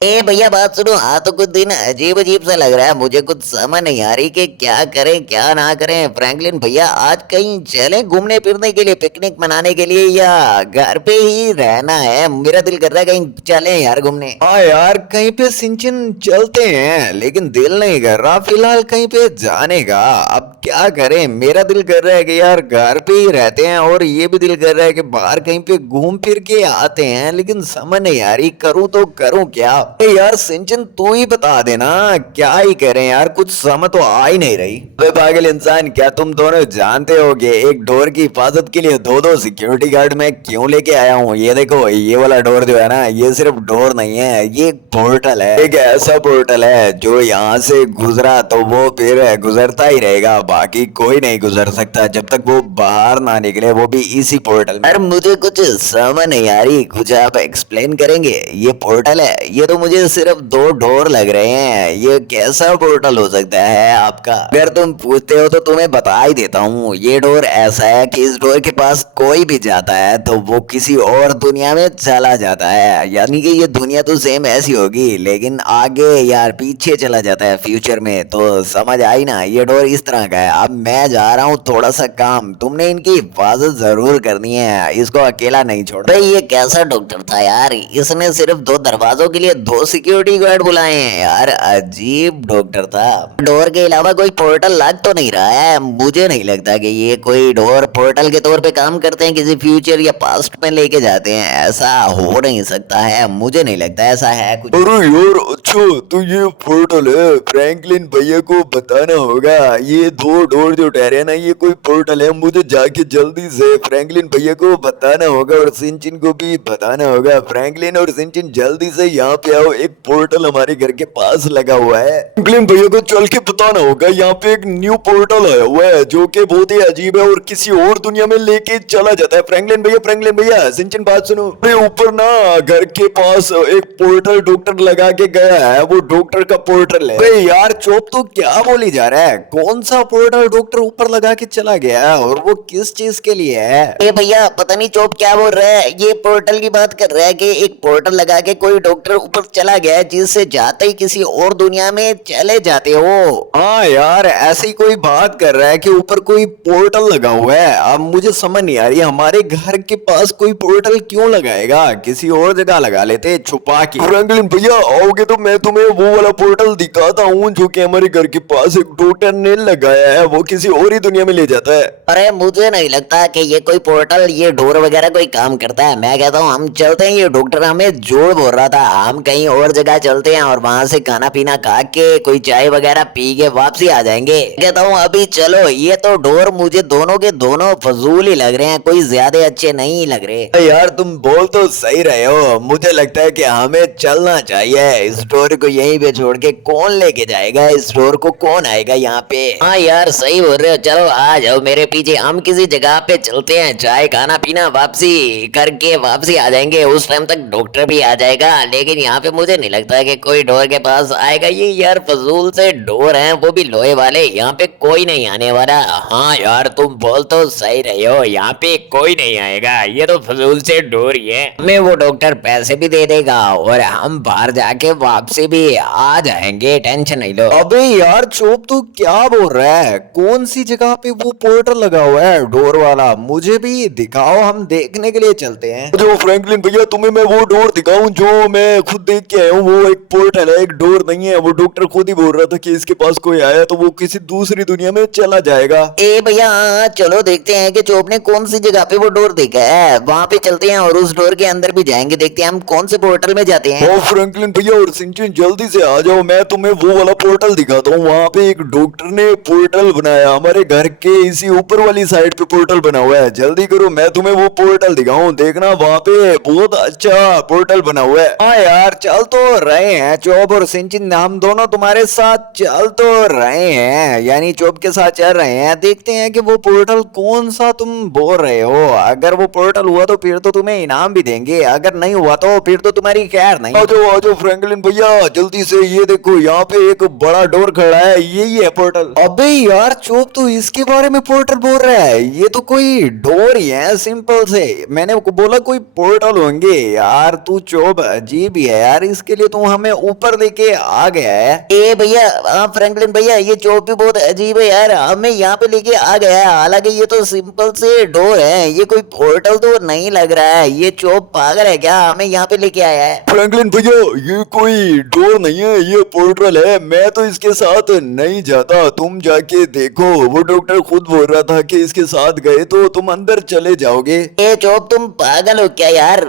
ए भैया बात सुनो। तो कुछ दिन अजीब अजीब सा लग रहा है मुझे, कुछ समझ नहीं आ रही कि क्या करें क्या ना करें। फ्रैंकलिन भैया आज कहीं चलें घूमने फिरने के लिए, पिकनिक मनाने के लिए, या घर पे ही रहना है? मेरा दिल कर रहा है कहीं चलें यार घूमने। हाँ यार, कहीं पे सिंचन चलते हैं लेकिन दिल नहीं कर रहा फिलहाल कहीं पे जाने का। अब क्या करें, मेरा दिल कर रहा है कि यार घर पे ही रहते हैं और ये भी दिल कर रहा है कि बाहर कहीं पे घूम फिर के आते हैं, लेकिन समझ नहीं आ रही करूँ तो करूँ क्या। यार सिंचन तू ही बता देना क्या ही करें यार, कुछ समझ तो आ ही नहीं रही। अबे पागल इंसान, क्या तुम दोनों जानते हो कि एक डोर की हिफाजत के लिए दो दो सिक्योरिटी गार्ड मैं क्यों लेके आया हूँ? ये देखो, ये वाला डोर जो है ना, ये सिर्फ डोर नहीं है, ये एक पोर्टल है। एक ऐसा पोर्टल है जो यहाँ से गुजरा तो वो फिर गुजरता ही रहेगा, बाकी कोई नहीं गुजर सकता जब तक वो बाहर ना निकले, वो भी इसी पोर्टल में। यार मुझे कुछ समझ नहीं आ रही, कुछ आप एक्सप्लेन करेंगे? ये पोर्टल है, ये तो मुझे सिर्फ दो डोर लग रहे हैं, ये कैसा पोर्टल हो सकता है आपका? अगर तुम पूछते हो तो तुम्हें बता ही देता हूँ। ये डोर ऐसा है कि इस डोर के पास कोई भी जाता है तो वो किसी और दुनिया में चला जाता है, यानी कि ये दुनिया तो सेम ऐसी होगी लेकिन आगे यार पीछे चला जाता है फ्यूचर में। तो समझ आई ना, ये डोर इस तरह का है। अब मैं जा रहा हूँ थोड़ा सा काम, तुमने इनकी हिफाजत जरूर करनी है, इसको अकेला नहीं छोड़ना। भाई ये कैसा डॉक्टर था यार, इसने सिर्फ दो दरवाजों के लिए दो सिक्योरिटी गार्ड बुलाए हैं यार, अजीब डॉक्टर था। डोर के अलावा कोई पोर्टल लग तो नहीं रहा है, मुझे नहीं लगता कि ये कोई डोर पोर्टल के तौर पे काम करते हैं, किसी फ्यूचर या पास्ट में लेके जाते हैं। ऐसा हो नहीं सकता है, मुझे नहीं लगता ऐसा है कुछ। अरे यार अच्छा, तो ये पोर्टल है, फ्रैंकलिन भैया को बताना होगा। ये दो डोर जो ठहरे हैं ना, ये कोई पोर्टल है, मुझे जाके जल्दी से फ्रैंकलिन भैया को बताना होगा और सिंचिन को भी बताना होगा। फ्रैंकलिन और सिंचिन जल्दी से यहाँ पे आओ, एक पोर्टल हमारे घर के पास लगा हुआ है। फ्रैंकलिन भैया को चल के बताना होगा, यहाँ पे एक न्यू पोर्टल आया हुआ है जो कि बहुत ही अजीब है और किसी और दुनिया में लेके चला जाता है। फ्रैंकलिन भैया सिंचिन बात सुनो। अरे ऊपर ना घर के पास एक पोर्टल डॉक्टर लगा के गया है, वो डॉक्टर का पोर्टल है। अरे यार चोप, तो क्या बोली जा रहा है? कौन सा पोर्टल डॉक्टर ऊपर लगा के चला गया है और वो किस चीज के लिए है? ए भैया पता नहीं चोप क्या बोल रहा है, ये पोर्टल की बात कर रहा है कि एक पोर्टल लगा के कोई डॉक्टर ऊपर चला गया है, जिससे जाते ही किसी और दुनिया में चले जाते हो। हाँ यार, ऐसे ही कोई बात कर रहा है कि ऊपर कोई पोर्टल लगा हुआ है। अब मुझे समझ नहीं आ रही, हमारे घर के पास कोई पोर्टल क्यों लगाएगा, किसी और जगह लगा लेते छुपा के। फ्रैंकलिन भैया आओगे तो मैं तुम्हें वो वाला पोर्टल दिखाता हूँ जो कि हमारे घर के पास एक डॉक्टर ने लगाया है, वो किसी और ही दुनिया में ले जाता है। अरे मुझे नहीं लगता कि ये कोई पोर्टल, ये डोर वगैरह कोई काम करता है। मैं कहता हूँ हम चलते हैं, ये डॉक्टर हमें जोड़ बोल रहा था, हम कहीं और जगह चलते हैं और वहां से खाना पीना खा के कोई चाय वगैरह पी के वापसी आ जाएंगे। कहता हूँ अभी चलो, ये तो डोर मुझे दोनों के दोनों फजूल ही लग रहे हैं, कोई ज्यादा अच्छे नहीं लग रहे। यार तुम बोल तो सही रहे हो, मुझे लगता है कि हमें चलना चाहिए। इस डोर को यहीं पे छोड़ के कौन लेके जाएगा, इस डोर को कौन आएगा यहाँ पे? हाँ यार सही बोल रहे हो, चलो आ जाओ मेरे पीछे, हम किसी जगह पे चलते हैं, चाय खाना पीना वापसी करके वापसी आ जाएंगे, उस टाइम तक डॉक्टर भी आ जाएगा। लेकिन यहाँ पे मुझे नहीं लगता कि कोई डोर के पास आएगा, ये यार फजूल से डोर हैं, वो भी लोहे वाले, यहाँ पे कोई नहीं आने वाला। हाँ यार तुम बोल तो सही रहे हो, यहाँ पे कोई नहीं आएगा, ये तो फजूल से डोर ही है। हमें वो डॉक्टर पैसे भी दे देगा और हम बाहर जाके वापसी भी आ जाएंगे, टेंशन नहीं लो। अबे यार चोप, तू क्या बोल रहा है? कौन सी जगह पे वो पोर्टल लगा हुआ है डोर वाला? मुझे भी दिखाओ, हम देखने के लिए चलते हैं। जो फ्रैंकलिन भैया, तुम्हें मैं वो डोर दिखाऊं जो मैं खुद देख के आया हूँ, वो एक पोर्टल है, एक डोर नहीं है। वो डॉक्टर खुद ही बोल रहा था कि इसके पास कोई आया तो वो किसी दूसरी दुनिया में चला जाएगा। ए भैया हाँ, चलो देखते हैं कि चोप ने कौन सी जगह पे वो डोर देखा है, वहां पे चलते हैं और उस डोर के अंदर भी जाएंगे, देखते हैं हम कौन से पोर्टल में जाते हैं। ओ फ्रैंकलिन भैया और सिंचन जल्दी से आ जाओ, मैं तुम्हें वो वाला पोर्टल दिखाता हूँ। वहाँ पे एक डॉक्टर ने पोर्टल बनाया, हमारे घर के इसी ऊपर वाली साइड पे पोर्टल बना हुआ है। जल्दी करो, मैं तुम्हें वो पोर्टल दिखाऊं, देखना वहाँ पे बहुत अच्छा पोर्टल बना हुआ है। हाँ यार चल तो रहे हैं, चोप और सिंचन हम दोनों तुम्हारे साथ चल तो रहे हैं, यानी चोप के साथ चल रहे हैं। देखते हैं कि वो पोर्टल कौन सा तुम बोल रहे हो। अगर वो पोर्टल हुआ तो फिर तो तुम्हें इनाम भी देंगे, अगर नहीं हुआ तो फिर तो तुम्हारी खैर नहीं। आ जाओ फ्रैंकलिन भैया जल्दी से, ये देखो यहाँ पे एक बड़ा डोर खड़ा है, यही है पोर्टल। अबे यार चोप, तो इसके बारे में पोर्टल बोल रहा है? ये तो कोई डोर ही है सिंपल से, मैंने बोला कोई पोर्टल होंगे। यार तू चोप अजीब ही है यार, इसके लिए तू हमें ऊपर लेके आ गया है। ए भैया, फ्रैंकलिन भैया, ये चौक भी बहुत अजीब है यार, हमें यहाँ पे लेके आ गया है। हालांकि ये तो सिंपल से डोर है, ये कोई पोर्टल तो नहीं लग रहा है। ये चौक पागल है क्या, हमें यहाँ पे लेके आया है? फ्रैंकलिन भैया, ये कोई डोर नहीं है, ये पोर्टल है। मैं तो इसके साथ नहीं जाता, तुम जाके देखो। वो डॉक्टर खुद बोल रहा था कि इसके साथ गए तो तुम अंदर चले जाओगे। ए चौक, तुम पागल हो क्या यार?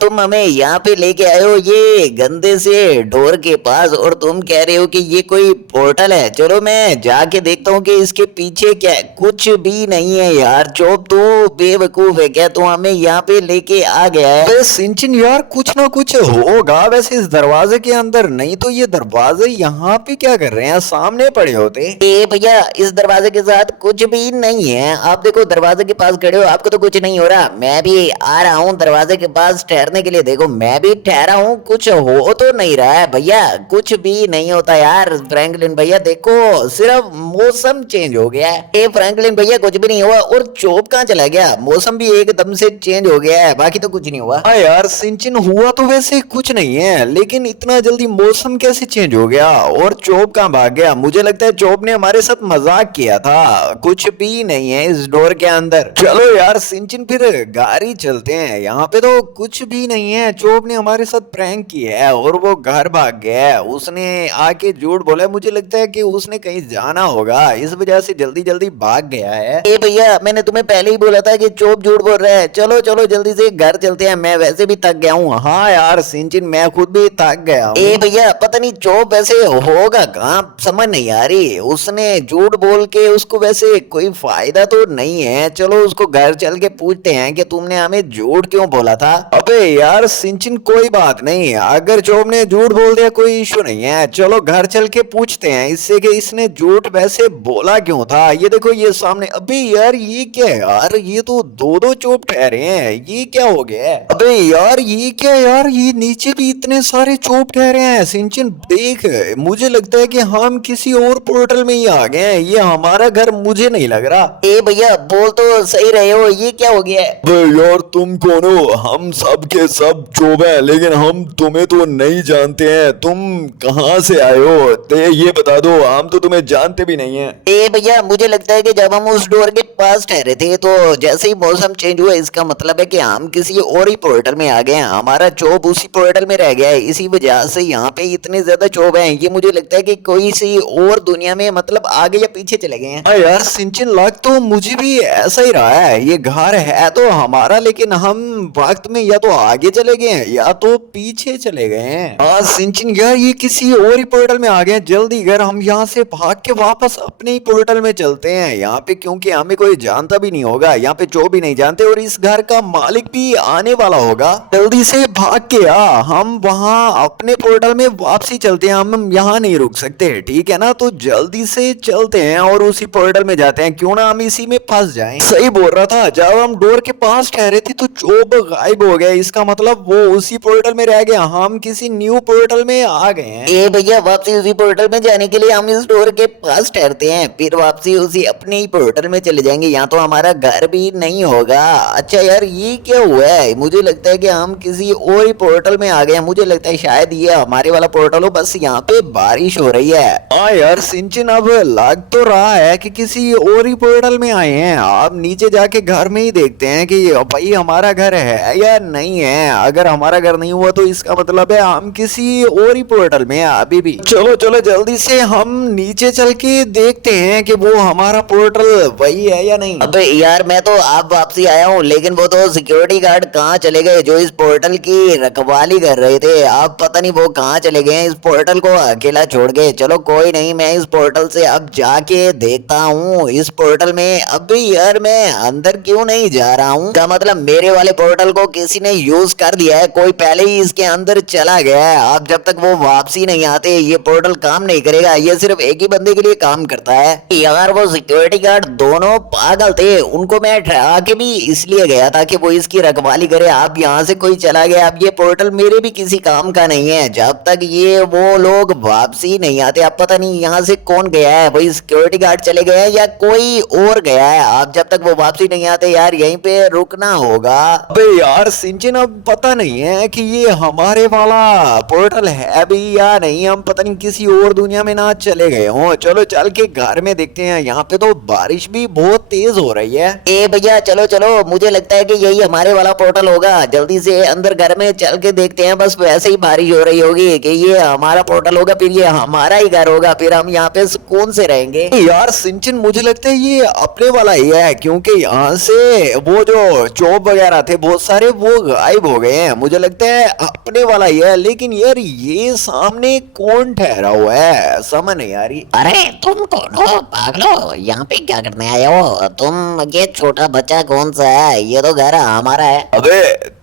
तुम हमें यहाँ पे लेके आए हो ये गंदे से डोर के पास, और तुम कह रहे हो कि ये कोई पोर्टल है। चलो मैं जाके देखता हूँ कि इसके पीछे क्या है। कुछ भी नहीं है यार। चौक तू बेवकूफ है क्या? तू हमें यहाँ पे लेके आ गया है। अबे सिंचन यार, कुछ ना कुछ होगा वैसे इस दरवाजे के अंदर, नहीं तो ये दरवाजे यहाँ पे क्या कर रहे हैं, सामने पड़े होते। ए भैया, इस दरवाजे के साथ कुछ भी नहीं है। आप देखो दरवाजे के पास खड़े हो, आपको तो कुछ नहीं हो रहा। मैं भी आ रहा हूँ दरवाजे के पास ठहरने के लिए, देखो मैं भी ठहरा हूँ। कुछ हो तो नहीं रहा है भैया, कुछ भी नहीं होता यार। फ्रैंकलिन भैया देखो, सिर्फ मौसम चेंज हो गया है। ए फ्रैंकलिन भैया, कुछ भी नहीं हुआ। और चोप कहाँ चला गया? मौसम भी एकदम से चेंज हो गया है, बाकी तो कुछ नहीं हुआ। हाँ यार सिंचन, हुआ तो वैसे कुछ नहीं है, लेकिन इतना जल्दी मौसम कैसे चेंज हो गया और चोप कहाँ भाग गया? मुझे लगता है चोप ने हमारे साथ मजाक किया था। कुछ भी नहीं है इस डोर के अंदर। चलो यार सिंचन, फिर गाड़ी चलते हैं। यहाँ पे तो कुछ भी नहीं है, चोप ने हमारे साथ प्रैंक किया है और वो घर भाग गया है। उसने आके झूठ बोला है, मुझे लगता है कि उसने कहीं जाना होगा, इस वजह से जल्दी जल्दी भाग गया है। ए भैया, मैंने तुम्हें पहले ही बोला था कि चोप झूठ बोल रहा है। चलो चलो जल्दी से घर चलते हैं, मैं वैसे भी थक गया हूँ। हाँ यार सिंचन, मैं खुद भी थक गया हूँ। ए भैया, पता नहीं चोप वैसे होगा कहाँ, समझ नहीं आ रही। उसने झूठ बोल के उसको वैसे कोई फायदा तो नहीं है। चलो उसको घर चल के पूछते हैं कि तुमने हमें झूठ क्यों बोला था। अबे यार सिंचन, कोई बात नहीं, अगर चोप ने झूठ बोल दिया कोई इशू नहीं है। चलो घर चल के पूछते हैं इससे कि इसने झूठ वैसे बोला क्यों था। ये देखो ये सामने। अबे यार ये क्या है यार, ये तो दो दो चोप ठहरे हैं, ये क्या हो गया है? अबे यार ये क्या यार, ये नीचे भी इतने सारे चोप ठहरे हैं। सिंचन देख, मुझे लगता है कि हम किसी और पोर्टल में ही आ गए हैं, ये हमारा घर मुझे नहीं लग रहा। ए भैया, बोल तो सही रहे हो, ये क्या हो गया है? अबे यार तुम कौन हो? हम सब के सब चोप हैं, लेकिन हम तुम्हें तो नहीं जानते हैं। तुम कहाँ से आए हो ते ये बता दो, हम तो तुम्हें जानते भी नहीं है। ए भैया, मुझे लगता है कि जब हम उस डोर के पास ठहरे थे तो जैसे ही मौसम चेंज हुआ, इसका मतलब है कि हम किसी और ही पोर्टल में आ गए हैं। हमारा चोप उसी पोर्टल में रह गया है, इसी वजह से यहाँ पे इतने ज्यादा चोप हैं। ये मुझे लगता है कि कोई सी और दुनिया में मतलब आगे या पीछे चले गए हैं। हाँ यार सिंचन, लग तो मुझे भी ऐसा ही रहा है। ये घर है तो हमारा, लेकिन हम वक्त में या तो आगे चले गए हैं या तो पीछे चले गए हैं। हाँ सिंचन यार, ये किसी और ही पोर्टल में आ गए हैं। जल्दी घर, हम यहाँ से भाग के वापस अपने ही पोर्टल में चलते हैं यहाँ पे, क्योंकि हमें कोई जानता भी नहीं होगा। यहाँ पे चो भी नहीं जानते और इस घर का मालिक भी आने वाला होगा। जल्दी से भाग के आ, हम वहाँ अपने पोर्टल में वापसी चलते हैं। हम यहाँ नहीं रुक सकते, ठीक है ना? तो जल्दी से चलते हैं और उसी पोर्टल में जाते हैं, क्यों ना हम इसी में फंस जाएं। सही बोल रहा था, जब हम डोर के पास ठहरे थे तो चोप गायब हो गया। इसका मतलब वो उसी पोर्टल में रह गया, हम किसी न्यू पोर्टल में आ गए हैं। ए भैया, वापसी उसी पोर्टल में जाने के लिए हम इस डोर के पास ठहरते हैं, फिर वापसी उसी अपने ही पोर्टल में चले जाएंगे। यहाँ तो हमारा घर भी नहीं होगा। अच्छा यार, ये क्या हुआ है? मुझे लगता है कि हम किसी और ही पोर्टल में आ गए हैं। मुझे लगता है शायद ये हमारे वाला पोर्टल हो, बस यहाँ पे बारिश हो रही है। हाँ यार सिंचन, अब लग तो रहा है कि किसी और ही पोर्टल में आए हैं। आप नीचे जाके घर में ही देखते हैं कि भाई हमारा घर है या नहीं है। अगर हमारा घर नहीं हुआ तो इसका मतलब है हम किसी और ही पोर्टल में हैं अभी भी। चलो चलो जल्दी से हम नीचे चल के देखते हैं कि वो हमारा पोर्टल वही है या नहीं। अबे यार, मैं तो आप वापसी आया हूँ, लेकिन वो तो सिक्योरिटी गार्ड कहाँ चले गए जो इस पोर्टल की रखवाली कर रहे थे? आप पता नहीं वो कहाँ चले गए, इस पोर्टल को अकेला छोड़ के। चलो कोई नहीं, मैं इस पोर्टल से अब जाके देखता हूँ। इस पोर्टल में अभी यार मैं अंदर क्यों नहीं जा रहा हूँ? का मतलब मेरे वाले पोर्टल को किसी ने यूज कर दिया है, कोई पहले ही इसके अंदर चला गया है। अब जब तक वो वापसी नहीं आते ये पोर्टल काम नहीं करेगा। ये सिर्फ एक ही बंदे के लिए काम करता है। यार वो सिक्योरिटी गार्ड दोनों पागल थे, उनको मैं ठहरा के भी इसलिए गया था कि वो इसकी रखवाली करे। अब यहाँ से कोई चला गया, अब ये पोर्टल मेरे भी किसी काम का नहीं है जब तक ये वो लोग वापसी नहीं आते। अब पता नहीं यहाँ से कौन गया है, वही सिक्योरिटी गार्ड चले गए हैं या कोई और गया है। अब जब तक वो वापसी नहीं आते यार यहीं पे रुकना होगा। अबे यार सिंचन, अब पता नहीं है कि ये हमारे ये वाला पोर्टल है भी या नहीं, हम पता नहीं किसी और दुनिया में ना चले गए हों। चलो चल के घर में देखते हैं। यहाँ पे तो बारिश भी बहुत तेज हो रही है। ए भैया चलो चलो, मुझे लगता है कि यही हमारे वाला पोर्टल होगा। जल्दी से अंदर घर में चल के देखते हैं। बस वैसे ही बारिश हो रही होगी कि ये हमारा पोर्टल होगा, फिर ये हमारा ही घर होगा, फिर हम यहाँ पे सुकून से रहेंगे। यार सिंचन मुझे लगता है ये अपने वाला ही है, क्योंकि यहाँ से वो जो चोप वगैरह थे बहुत सारे वो गायब हो गए हैं। मुझे लगता है अपने वाला ही है। लेकिन यार ये सामने कौन ठहरा हुआ है, समझ नहीं आ रही। अरे तुम कौन हो पागलो, यहाँ पे क्या करने आए हो तुम? ये छोटा बच्चा कौन सा है? ये तो घर हमारा है। अबे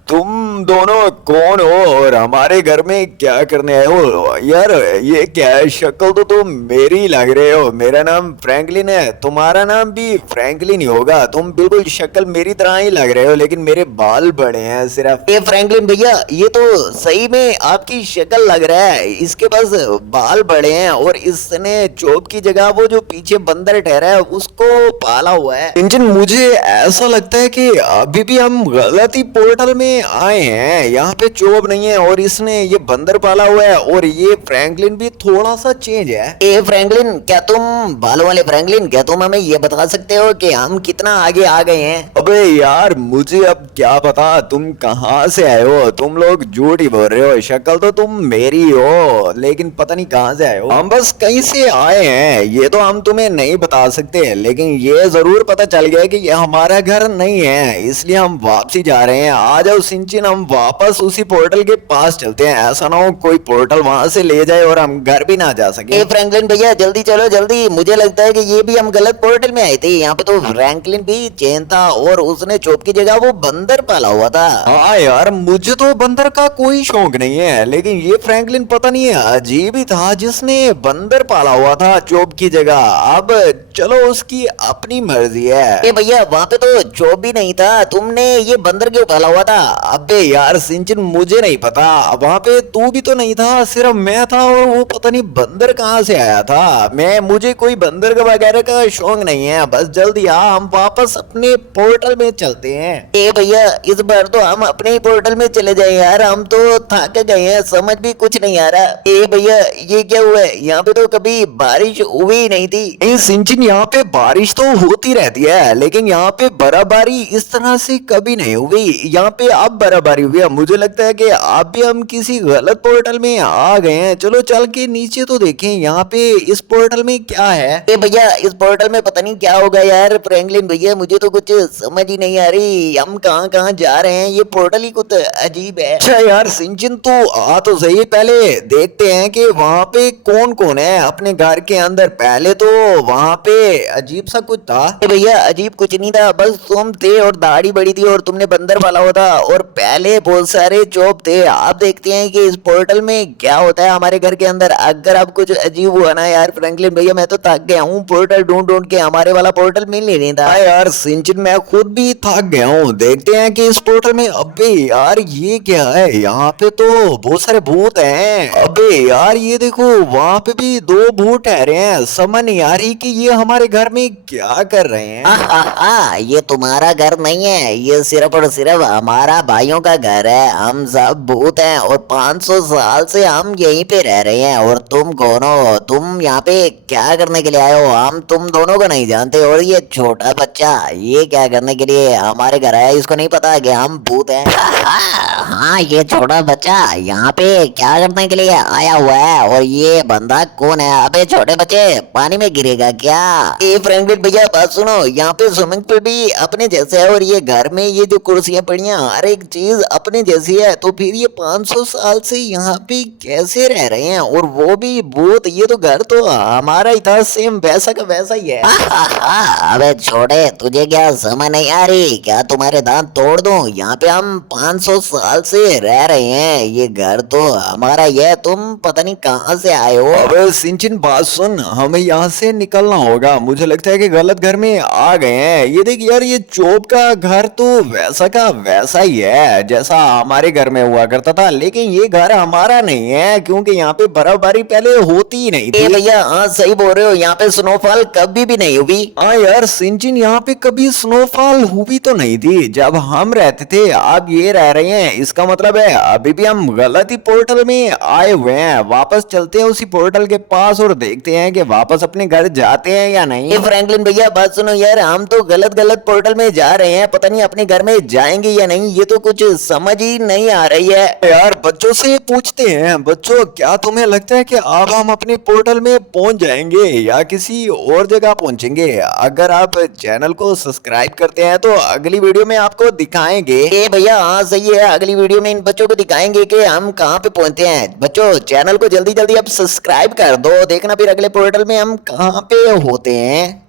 तुम दोनों कौन हो और हमारे घर में क्या करने आए हो? यार ये क्या है, शक्ल तो तुम मेरी लग रहे हो। मेरा नाम फ्रैंकलिन है, तुम्हारा नाम भी फ्रैंकलिन ही होगा। तुम बिल्कुल शक्ल मेरी तरह ही लग रहे हो, लेकिन मेरे बाल बड़े हैं सिर्फ। ये फ्रैंकलिन भैया, ये तो सही में आपकी शक्ल लग रहा है। इसके पास बाल बड़े हैं और इसने चोप की जगह वो जो पीछे बंदर ठहरा है उसको पाला हुआ है। इंजन मुझे ऐसा लगता है कि अभी भी हम गलत ही पोर्टल में आए हैं। यहाँ पे चोप नहीं है और इसने ये बंदर पाला हुआ है, और ये फ्रैंकलिन भी थोड़ा सा चेंज है। ए फ्रैंकलिन, क्या तुम बालों वाले फ्रैंकलिन, क्या तुम हमें ये बता सकते हो कि हम कितना आगे आ गए हैं? अबे यार मुझे अब क्या पता तुम कहाँ से आए हो। तुम लोग झूठ ही बोल रहे हो, शक्ल तो तुम मेरी हो, लेकिन पता नहीं कहाँ से आए हो। हम बस कहीं से आए हैं, ये तो हम तुम्हें नहीं बता सकते, लेकिन ये जरूर पता चल गया कि ये हमारा घर नहीं है, इसलिए हम वापसी जा रहे हैं। आ जाओ सिंचिन, हम वापस उसी पोर्टल के पास चलते हैं। ऐसा ना हो कोई पोर्टल वहां से ले जाए और हम घर भी ना जा सके। ए फ्रैंकलिन भैया जल्दी चलो जल्दी, मुझे लगता है कि ये भी हम गलत पोर्टल में आए थे। यहाँ पे तो फ्रैंकलिन भी चेन था और उसने चोप की जगह वो बंदर पाला हुआ था। हाँ यार मुझे तो बंदर का कोई शौक नहीं है, लेकिन ये फ्रैंकलिन पता नहीं अजीब ही था जिसने बंदर पाला हुआ था चोप की जगह। अब चलो उसकी अपनी मर्जी है। ए भैया वहाँ पे तो चोप भी नहीं था, तुमने ये बंदर क्यों पाला हुआ था? अबे यार सिंचन मुझे नहीं पता, वहाँ पे तू भी तो नहीं था, सिर्फ मैं था, और वो पता नहीं बंदर कहाँ से आया था। मुझे कोई बंदर का वगैरह का शौक नहीं है। बस जल्दी आ, हम वापस अपने पोर्टल में चलते हैं। ए भैया इस बार तो हम अपने ही पोर्टल में चले जाए यार, हम तो थक गए हैं, समझ भी कुछ नहीं आ रहा। ए भैया ये क्या हुआ है? यहाँ पे तो कभी बारिश हुई ही नहीं थी। सिंचन यहाँ पे बारिश तो होती रहती है, लेकिन यहाँ पे बर्फबारी इस तरह से कभी नहीं हुई। यहाँ पे अब बर्फबारी हुई है। मुझे लगता है कि अब भी हम किसी गलत पोर्टल में आ गए हैं। चलो चल के नीचे तो देखें यहाँ पे इस पोर्टल में क्या है। ए भैया इस पोर्टल में पता नहीं क्या होगा यार। फ्रैंकलिन भैया मुझे तो कुछ समझ ही नहीं आ रही, हम कहाँ कहाँ जा रहे हैं, ये पोर्टल ही कुछ अजीब है। अच्छा यार सिंचन तू आ तो सही, पहले देखते हैं कि वहाँ पे कौन कौन है अपने घर के अंदर। पहले तो वहाँ पे अजीब सा कुछ था। ए भैया अजीब कुछ नहीं था, बस तुम थे और दाढ़ी बड़ी थी और तुमने बंदर पाला हुआ था और पहले बहुत सारे चोप थे। आप देखते हैं कि इस पोर्टल में क्या होता है हमारे घर के अंदर। अगर अब कुछ अजीब हुआ ना यार फ्रैंकलिन भैया, मैं तो थक गया हूँ, पोर्टल ढूंढ ढूंढ के हमारे वाला पोर्टल मिल ही नहीं था। हाँ यार सिंचन मैं खुद भी थक गया हूँ। देखते हैं कि इस पोर्टल में। अबे यार ये क्या है, यहाँ पे तो बहुत सारे भूत हैं। अबे यार ये देखो वहाँ पे भी दो भूत ठहरे हैं। समझ नहीं आ रही कि ये हमारे घर में क्या कर रहे हैं। ये तुम्हारा घर नहीं है, ये सिर्फ और सिर्फ हमारा भाइयों का घर है। हम सब भूत हैं और 500 साल से हम यहीं पे रह रहे हैं। और तुम कौन हो? तुम यहाँ पे क्या करने के लिए आए हो? हम तुम दोनों को नहीं जानते। और ये छोटा बच्चा ये क्या करने के लिए हमारे घर आया? इसको नहीं पता कि हम भूत हैं। हाँ ये छोटा बच्चा यहाँ पे क्या करने के लिए आया हुआ है? और ये बंदा कौन है? अबे छोटे बच्चे पानी में गिरेगा क्या? ए फ्रैंकलिन भैया बात सुनो, यहाँ पे स्विमिंग पूल भी अपने जैसे है और ये घर में ये जो कुर्सियां पड़ी हैं हर एक चीज अपने जैसी है। तो फिर ये 500 साल से यहाँ पे कैसे रह रहे हैं? और वो भी भूत। ये तो घर तो हमारा ही था, सेम वैसा का वैसा ही है। अबे छोटे तुझे क्या समझ नहीं आ रही क्या? तुम्हारे दांत तोड़ दूं? यहाँ पे हम 500 साल से रह रहे हैं, ये घर तो हमारा ही है। तुम पता नहीं कहाँ से आए हो। अबे सिंचन बात सुन, हमें यहाँ से निकलना होगा। मुझे लगता है कि गलत घर में आ गए हैं। ये देख यार ये चोप का घर तो वैसा का वैसा ही है जैसा हमारे घर में हुआ करता था, लेकिन ये घर हमारा नहीं है क्योंकि यहाँ पे बर्फबारी पहले होती ही नहीं ए थी। भैया हाँ सही बोल रहे हो, यहाँ पे स्नोफॉल कभी भी नहीं हुई। हाँ यार सिंचिन, यहाँ पे कभी स्नोफॉल हुई तो नहीं थी जब हम रहते थे, अब ये रह रहे हैं, इसका मतलब है अभी भी हम गलत ही पोर्टल में आए हुए हैं। वापस चलते हैं उसी पोर्टल के पास और देखते हैं कि वापस अपने घर जाते हैं या नहीं। ए फ्रैंकलिन भैया बात सुनो यार, हम तो गलत गलत पोर्टल में जा रहे हैं, पता नहीं अपने घर में जाएंगे या नहीं, ये तो कुछ समझ ही नहीं आ रही है। यार बच्चों से पूछते हैं, बच्चों क्या तुम्हें लगता है कि अब हम अपने पोर्टल में पहुंच जाएंगे या किसी और जगह पहुंचेंगे? अगर आप चैनल को सब्सक्राइब करते हैं तो अगली वीडियो में आपको दिखाएंगे। ए भैया हाँ सही है, अगली वीडियो में इन बच्चों को दिखाएंगे कि हम कहाँ पे पहुंचते हैं। बच्चों चैनल को जल्दी जल्दी अब सब्सक्राइब कर दो, देखना फिर अगले पोर्टल में हम कहाँ पे होते हैं।